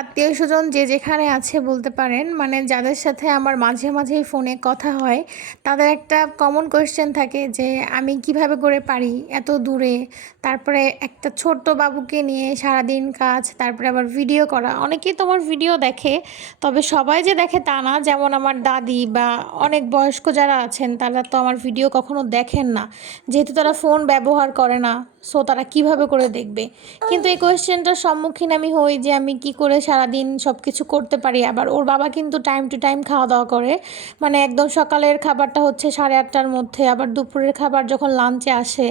আত্মীয়স্বজন যে যেখানে আছে বলতে পারেন, মানে যাদের সাথে আমার মাঝে মাঝেই ফোনে কথা হয়, তাদের একটা কমন কোয়েশ্চেন থাকে যে আমি কিভাবে করে পারি এত দূরে, তারপরে একটা ছোট্ট বাবুকে নিয়ে সারাদিন কাজ, তারপরে আবার ভিডিও করা। অনেকেই তো আমার ভিডিও দেখে, তবে সবাই যে দেখে তা না। যেমন আমার দাদি বা অনেক বয়স্ক যারা আছেন তারা তো আমার ভিডিও কখনো দেখেন না, যেহেতু তারা ফোন ব্যবহার করে না। সো তারা কিভাবে করে দেখবে? কিন্তু এই কোয়েশ্চেনটার সম্মুখীন আমি হই যে আমি কি করে সারাদিন সব কিছু করতে পারি। আবার ওর বাবা কিন্তু টাইম টু টাইম খাওয়া দাওয়া করে, মানে একদম সকালের খাবারটা হচ্ছে 8:30টার মধ্যে, আবার দুপুরের খাবার যখন লাঞ্চে আসে।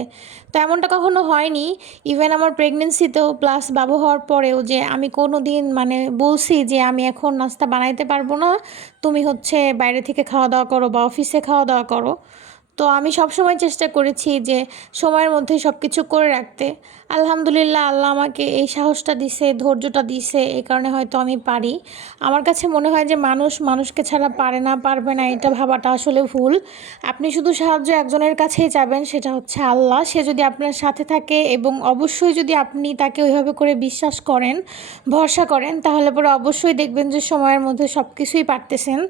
তো এমনটা কখনো হয়নি ইভেন আমার প্রেগনেন্সিতেও, প্লাস বাবু হওয়ার পরেও, যে আমি কোনো দিন মানে বলছি যে আমি এখন নাস্তা বানাইতে পারবো না, তুমি হচ্ছে বাইরে থেকে খাওয়া দাওয়া করো বা অফিসে খাওয়া দাওয়া করো। তো আমি সবসময় চেষ্টা করেছি যে সময়ের মধ্যে সব কিছু করে রাখতে। আলহামদুলিল্লাহ, আল্লাহ আমাকে এই সাহসটা দিছে, ধৈর্যটা দিছে, এই কারণে হয়তো আমি পারি। আমার কাছে মনে হয় যে মানুষ মানুষকে ছাড়া পারে না, পারবে না, এটা ভাবাটা আসলে ভুল। আপনি শুধু সাহায্য একজনের কাছেই চাবেন, সেটা হচ্ছে আল্লাহ। সে যদি আপনার সাথে থাকে এবং অবশ্যই যদি আপনি তাকে ওইভাবে করে বিশ্বাস করেন, ভরসা করেন, তাহলে পরে অবশ্যই দেখবেন যে সময়ের মধ্যে সব কিছুই পারতেছেন।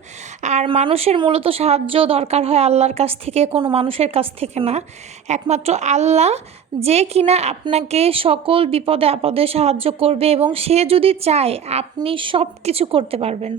আর মানুষের মূলত সাহায্য দরকার হয় আল্লাহর কাছ থেকে, কোনো মানুষের কাছ থেকে না। একমাত্র আল্লাহ, যে কিনা আপনাকে সকল বিপদে আপদে সাহায্য করবে, এবং সে যদি চায় আপনি সব কিছু করতে পারবেন।